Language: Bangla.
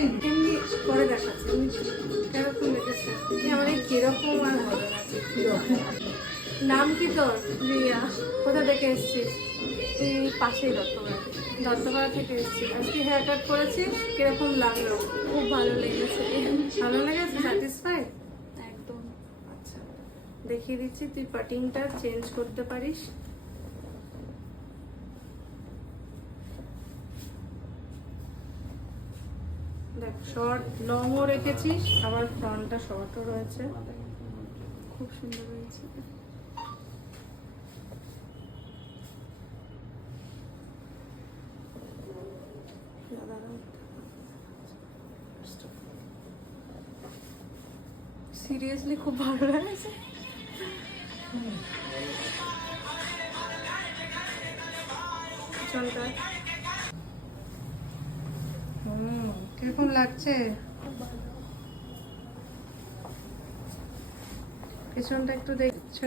এমনি পরে দেখাচ্ছি কিরকম লেগেছে। আমার এই কিরকম আর ভালো লাগছে। নাম কি তোর? রিয়া। কোথা থেকে এসছিস? এই পাশেই দত্তপাড়া থেকে এসেছি। আজকে হেয়ার কাট করেছিস, কিরকম লাগলো? খুব ভালো লেগেছে। ভালো লেগেছে? স্যাটিসফাইড? একদম। আচ্ছা, দেখিয়ে দিচ্ছি, তুই পাটিংটা চেঞ্জ করতে পারিস। দেখ, শর্ট লংও রেখেছিস, আবার ফ্রন্টটা শর্টও রয়েছে। খুব সুন্দর হয়েছে। সিরিয়াসলি খুব ভালো লাগছে। কিরকম লাগছে? পেছনটা একটু দেখছে।